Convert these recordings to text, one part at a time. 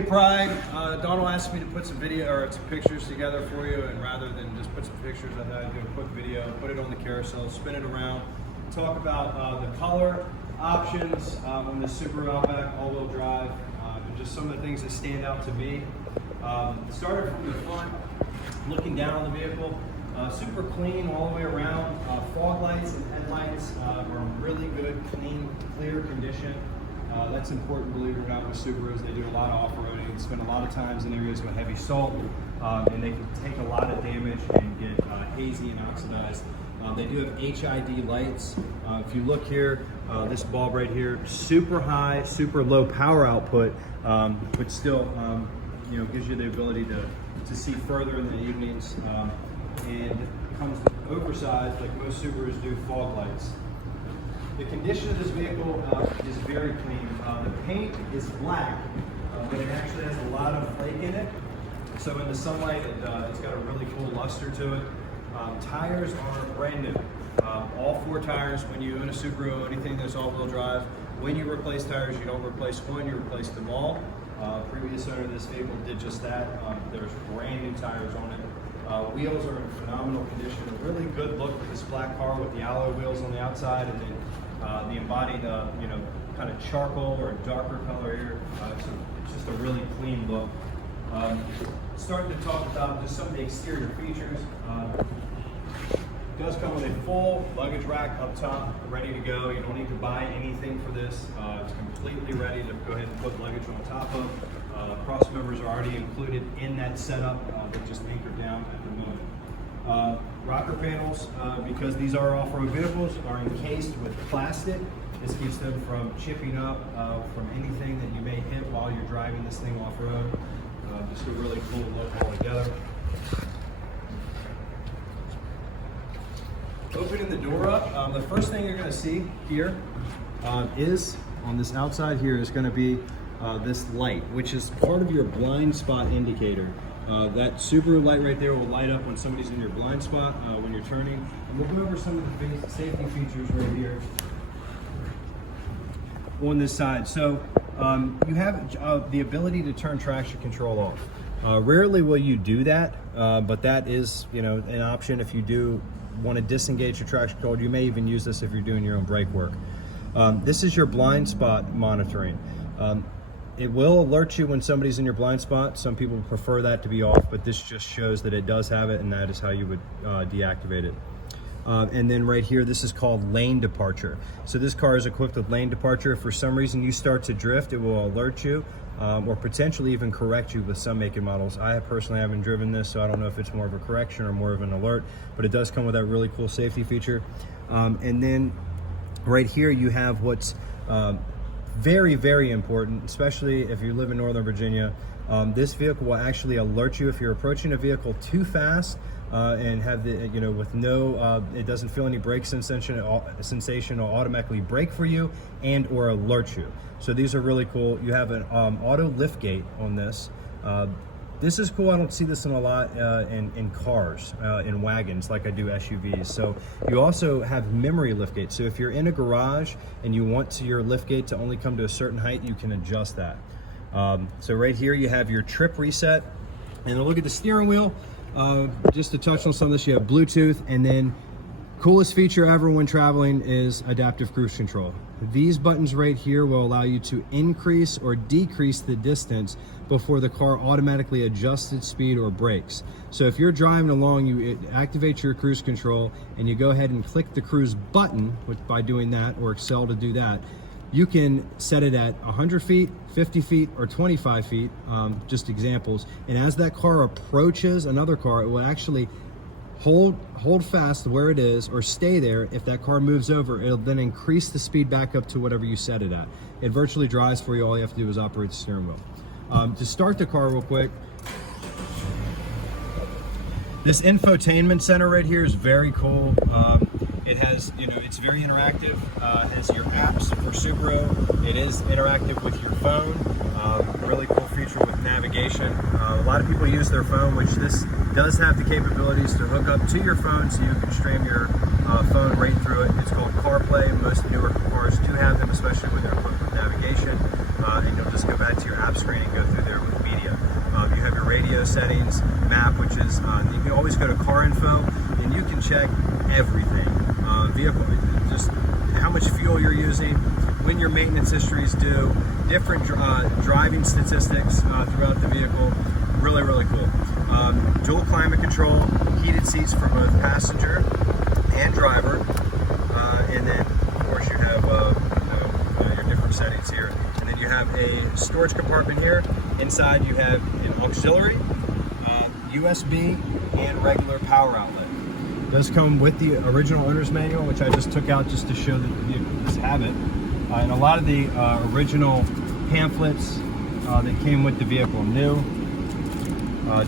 Hey Pride, Donald asked me to put some pictures together for you, and rather than just put some pictures, I thought I'd do a quick video, put it on the carousel, spin it around, talk about the color options on the Subaru Outback all-wheel drive, and just some of the things that stand out to me. Started from the front, looking down on the vehicle, super clean all the way around. Fog lights and headlights are in really good, clean, clear condition. That's important, believe it or not, with Subarus. They do a lot of off-roading, spend a lot of times in areas with heavy salt, and they can take a lot of damage and get hazy and oxidized. They do have HID lights. If you look here, this bulb right here, super high, super low power output, but still gives you the ability to see further in the evenings, and comes oversized like most Subarus do fog lights. The condition of this vehicle is very clean. The paint is black, but it actually has a lot of flake in it. So in the sunlight, it's got a really cool luster to it. Tires are brand new. All four tires, when you own a Subaru, anything that's all-wheel drive, when you replace tires, you don't replace one, you replace them all. Previous owner of this vehicle did just that. There's brand new tires on it. Wheels are in phenomenal condition. A really good look with this black car with the alloy wheels on the outside, and then the embodied, kind of charcoal or darker color here. It's just a really clean look. Starting to talk about just some of the exterior features. It does come with a full luggage rack up top, ready to go. You don't need to buy anything for this. It's completely ready to go ahead and put luggage on top of. Cross members are already included in that setup. They just anchor down at the moment. Rocker panels, because these are off-road vehicles, are encased with plastic. This keeps them from chipping up from anything that you may hit while you're driving this thing off-road. Just a really cool look altogether. Opening the door up, the first thing you're going to see here is on this outside here is going to be this light, which is part of your blind spot indicator. That Subaru light right there will light up when somebody's in your blind spot when you're turning. And we'll go over some of the safety features right here on this side. So you have the ability to turn traction control off. Rarely will you do that, but that is an option if you do want to disengage your traction control. You may even use this if you're doing your own brake work. This is your blind spot monitoring. It will alert you when somebody's in your blind spot. Some people prefer that to be off, but this just shows that it does have it, and that is how you would deactivate it. And then right here, this is called lane departure. So this car is equipped with lane departure. If for some reason you start to drift, it will alert you or potentially even correct you with some make and models. I personally haven't driven this, so I don't know if it's more of a correction or more of an alert, but it does come with that really cool safety feature. And then right here, you have what's very, very important, especially if you live in Northern Virginia. This vehicle will actually alert you if you're approaching a vehicle too fast and have the, with no, it doesn't feel any brake sensation, it'll automatically brake for you and or alert you. So these are really cool. You have an auto lift gate on this. This is cool. I don't see this in a lot in cars, in wagons, like I do SUVs. So you also have memory liftgate. So if you're in a garage and you want your liftgate to only come to a certain height, you can adjust that. So right here you have your trip reset. And then look at the steering wheel. Just to touch on some of this, you have Bluetooth, and then coolest feature ever when traveling is adaptive cruise control. These buttons right here will allow you to increase or decrease the distance before the car automatically adjusts its speed or brakes. So if you're driving along, you activate your cruise control and you go ahead and click the cruise button, which by doing that, or Excel to do that, you can set it at 100 feet, 50 feet, or 25 feet, just examples. And as that car approaches another car, it will actually hold fast where it is or stay there. If that car moves over, it'll then increase the speed back up to whatever you set it at. It virtually drives for you. All you have to do is operate the steering wheel. To start the car real quick, this infotainment center right here is very cool. It has, it's very interactive. It has your apps for Subaru. It is interactive with your phone. Really cool feature with navigation. A lot of people use their phone, which this does have the capabilities to hook up to your phone so you can stream your phone right through it. It's called CarPlay. Most newer cars do have them, especially when they're equipped with navigation. and you'll just go back to your app screen and go through there with media. You have your radio settings, map, which is, you can always go to car info, and you can check everything. Vehicle, just how much fuel you're using, when your maintenance history is due, different driving statistics throughout the vehicle. Really, really cool. Dual climate control, heated seats for both passenger and driver, and then of course you have your different settings here. And then you have a storage compartment here. Inside you have an auxiliary, USB, and regular power outlet. It does come with the original owner's manual, which I just took out just to show that the vehicle does have it. And a lot of the original pamphlets that came with the vehicle new.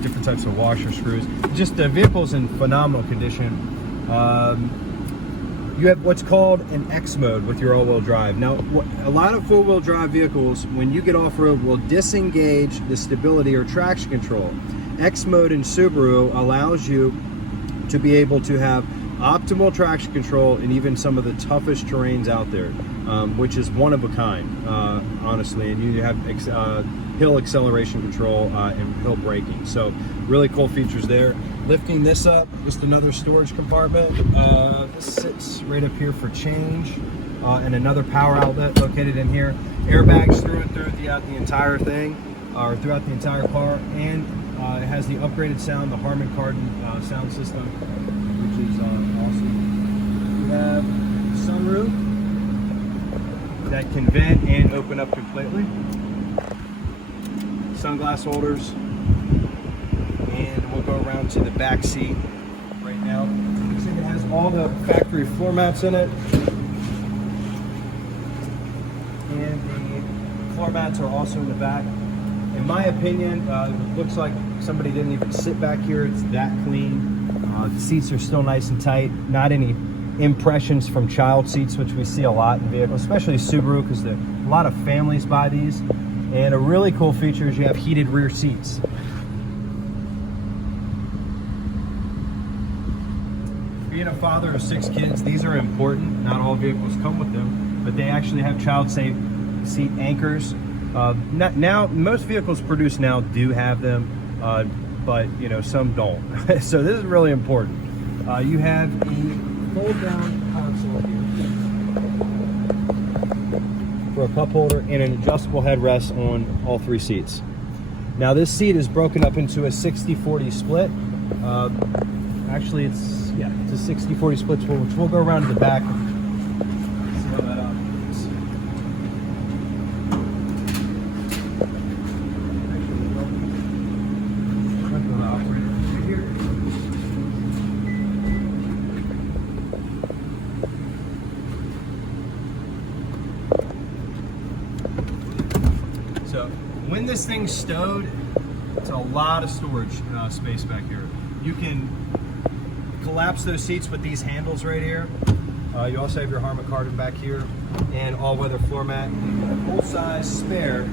Different types of washer screws. Just the vehicle's in phenomenal condition. You have what's called an X mode with your all-wheel drive. Now, a lot of four-wheel drive vehicles, when you get off-road, will disengage the stability or traction control. X mode in Subaru allows you to be able to have optimal traction control in even some of the toughest terrains out there, which is one of a kind, honestly. And you have hill acceleration control and hill braking. So really cool features there. Lifting this up, just another storage compartment. This sits right up here for change, and another power outlet located in here. Airbags through and throughout the entire thing, or throughout the entire car, and it has the upgraded sound, the Harman Kardon sound system, which is awesome. We have sunroof that can vent and open up completely. Sunglass holders, and we'll go around to the back seat right now. Looks like it has all the factory floor mats in it, and the floor mats are also in the back. In my opinion, it looks like somebody didn't even sit back here. It's that clean. The seats are still nice and tight. Not any impressions from child seats, which we see a lot in vehicles, especially Subaru, because a lot of families buy these. And a really cool feature is you have heated rear seats. Being a father of 6 kids, these are important. Not all vehicles come with them, but they actually have child safe seat anchors. Now, most vehicles produced now do have them, but you know, some don't. So this is really important. You have a fold-down console here for a cup holder and an adjustable headrest on all 3 seats. Now this seat is broken up into a 60-40 split. Actually, it's a 60-40 split, which we'll go around to the back and see how that operates. So when this thing's stowed, it's a lot of storage space back here. You can collapse those seats with these handles right here. You also have your Harman Kardon back here and all-weather floor mat. A full-size spare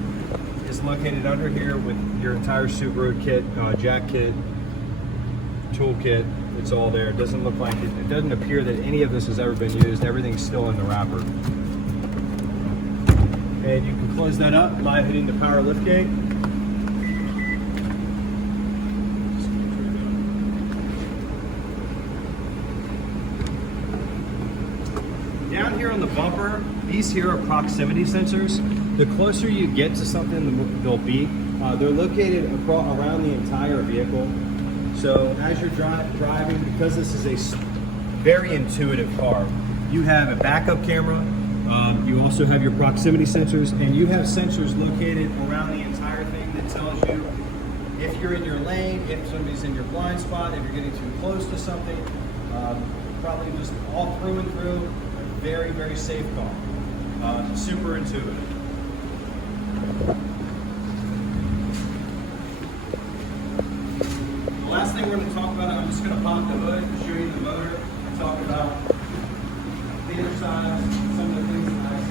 is located under here with your entire Subaru kit, jack kit, tool kit. It's all there. It doesn't look like it doesn't appear that any of this has ever been used. Everything's still in the wrapper. And you can close that up by hitting the power lift gate. Down here on the bumper, these here are proximity sensors. The closer you get to something, they'll be. They're located around the entire vehicle. So as you're driving, because this is a very intuitive car, you have a backup camera. You also have your proximity sensors, and you have sensors located around the entire thing that tells you if you're in your lane, if somebody's in your blind spot, if you're getting too close to something. Probably just all through and through, a very, very safe car. Super intuitive. The last thing we're going to talk about, I'm just going to pop the hood, show you the motor, and talk about the inner side, some of the things that I see.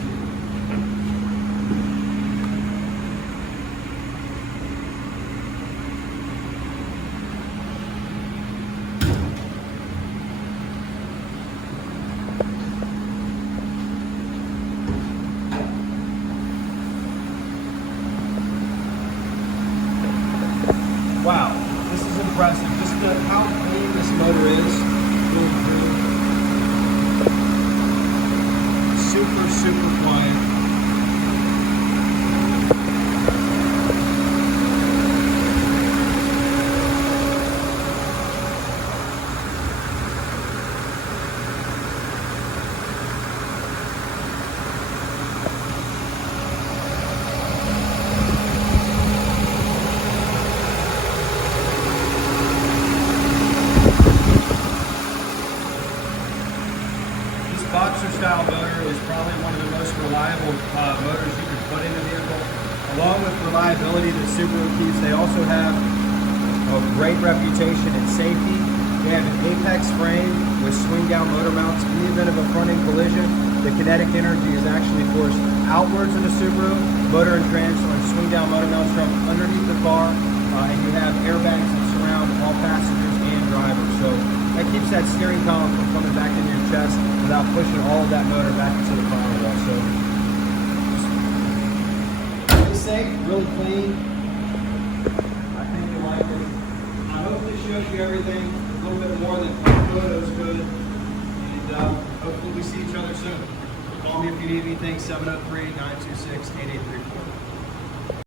motor is. Super, super quiet. Boxer style motor is probably one of the most reliable motors you can put in a vehicle. Along with reliability that Subaru keeps, they also have a great reputation in safety. They have an apex frame with swing down motor mounts. In the event of a front-end collision, the kinetic energy is actually forced outwards in a Subaru. Motor and trans on swing down motor mounts from underneath the car, and you have airbags that surround all passengers and drivers. So that keeps that steering column from coming back into your chest without pushing all of that motor back into the firewall. So really safe, really clean. I think you like it. I hope this shows you everything a little bit more than photos could. And hopefully we see each other soon. Call me if you need anything, 703-926-8834.